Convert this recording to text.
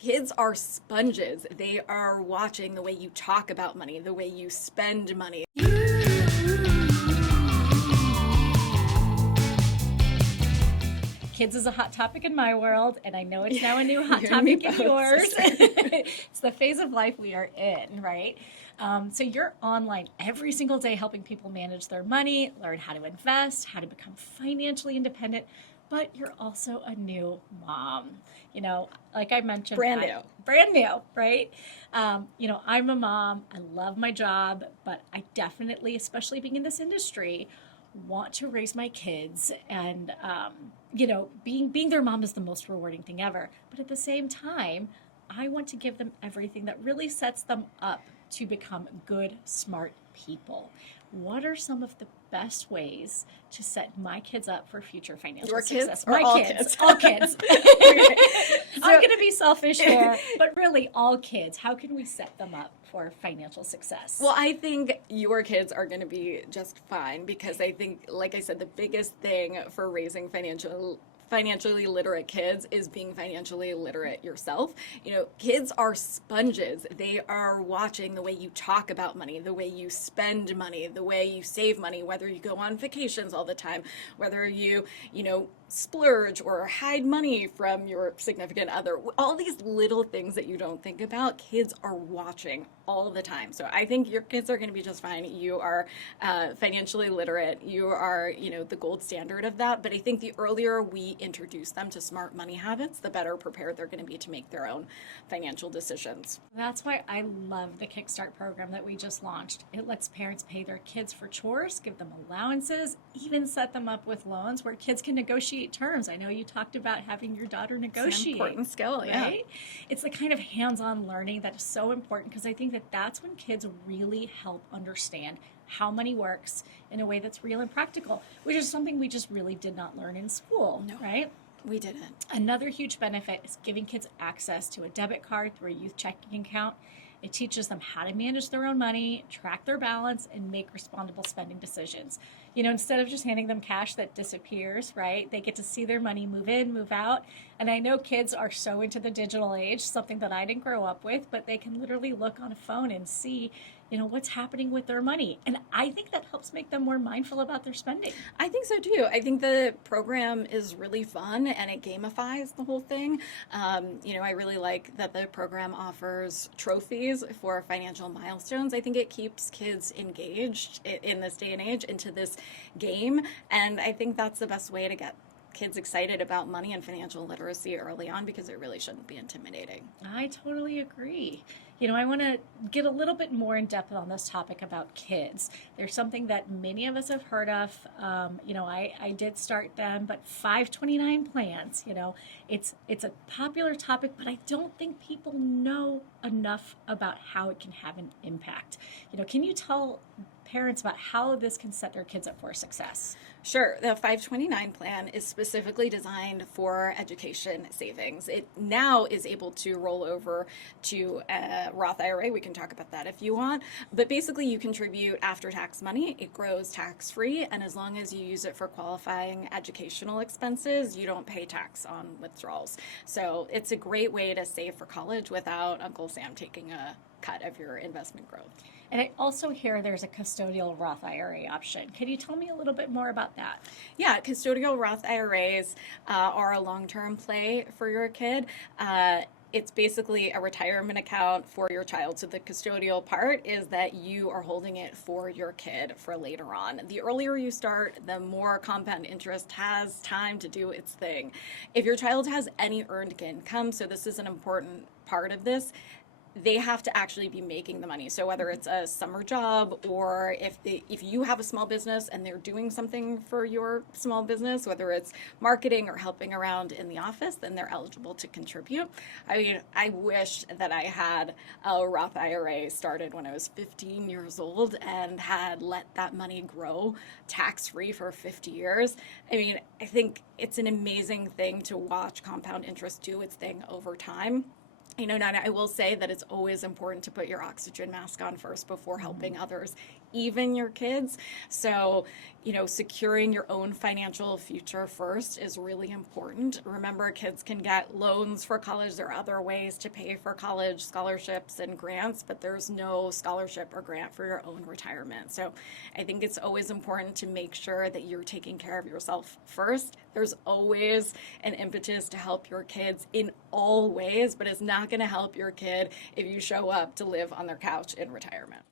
Kids are sponges. They are watching the way you talk about money, the way you spend money. Kids is a hot topic in my world, and I know it's now a new hot topic in yours. It's the phase of life we are in, right? So you're online every single day helping people manage their money, learn how to invest, how to become financially independent, but you're also a new mom. You know, like I mentioned, Brand new, right? I'm a mom. I love my job, but I definitely, especially being in this industry, want to raise my kids, and being their mom is the most rewarding thing ever. But at the same time, I want to give them everything that really sets them up to become good, smart people. What are some of the best ways to set my kids up for future financial success? Or my all kids. All kids. I'm going to be selfish here, but really all kids. How can we set them up for financial success? Well, I think your kids are going to be just fine, because I think, like I said, the biggest thing for raising financially literate kids is being financially literate yourself. You know, kids are sponges. They are watching the way you talk about money, the way you spend money, the way you save money, whether you go on vacations all the time, whether you splurge or hide money from your significant other. All these little things that you don't think about, kids are watching all the time. So I think your kids are going to be just fine. You are financially literate. You are, the gold standard of that. But I think the earlier we introduce them to smart money habits, the better prepared they're going to be to make their own financial decisions. That's why I love the Kickstart program that we just launched. It lets parents pay their kids for chores, give them allowances, even set them up with loans where kids can negotiate terms. I know you talked about having your daughter negotiate. It's an important skill, yeah. Right? It's the kind of hands-on learning that is so important, because I think that that's when kids really help understand how money works in a way that's real and practical, which is something we just really did not learn in school, No. right? We didn't. Another huge benefit is giving kids access to a debit card through a youth checking account. It teaches them how to manage their own money, track their balance, and make responsible spending decisions. Instead of just handing them cash that disappears, right? They get to see their money move in, move out. And I know kids are so into the digital age, something that I didn't grow up with, but they can literally look on a phone and see, what's happening with their money. And I think that helps make them more mindful about their spending. I think so too. I think the program is really fun and it gamifies the whole thing. I really like that the program offers trophies for financial milestones. I think it keeps kids engaged in this day and age into this game. And I think that's the best way to get kids excited about money and financial literacy early on, because it really shouldn't be intimidating. I totally agree. I want to get a little bit more in depth on this topic about kids. There's something that many of us have heard of. I did start them, but 529 plans, it's a popular topic, but I don't think people know enough about how it can have an impact. Can you tell parents about how this can set their kids up for success? Sure. The 529 plan is specifically designed for education savings. It now is able to roll over to a Roth IRA. We can talk about that if you want. But basically, you contribute after-tax money. It grows tax-free. And as long as you use it for qualifying educational expenses, you don't pay tax on withdrawals. So it's a great way to save for college without Uncle Sam taking a cut of your investment growth. And I also hear there's a custodial Roth IRA option. Can you tell me a little bit more about that? Yeah, custodial Roth IRAs are a long-term play for your kid. It's basically a retirement account for your child. So the custodial part is that you are holding it for your kid for later on. The earlier you start, the more compound interest has time to do its thing. If your child has any earned income, so this is an important part of this, they have to actually be making the money. So whether it's a summer job, or if you have a small business and they're doing something for your small business, whether it's marketing or helping around in the office, then they're eligible to contribute. I mean, I wish that I had a Roth IRA started when I was 15 years old and had let that money grow tax-free for 50 years. I mean, I think it's an amazing thing to watch compound interest do its thing over time. You know, Nana, I will say that it's always important to put your oxygen mask on first before helping others, even your kids. So, you know, securing your own financial future first is really important. Remember, kids can get loans for college. There are other ways to pay for college, scholarships and grants, but there's no scholarship or grant for your own retirement. So I think it's always important to make sure that you're taking care of yourself first. There's always an impetus to help your kids in all ways, but it's not going to help your kid if you show up to live on their couch in retirement.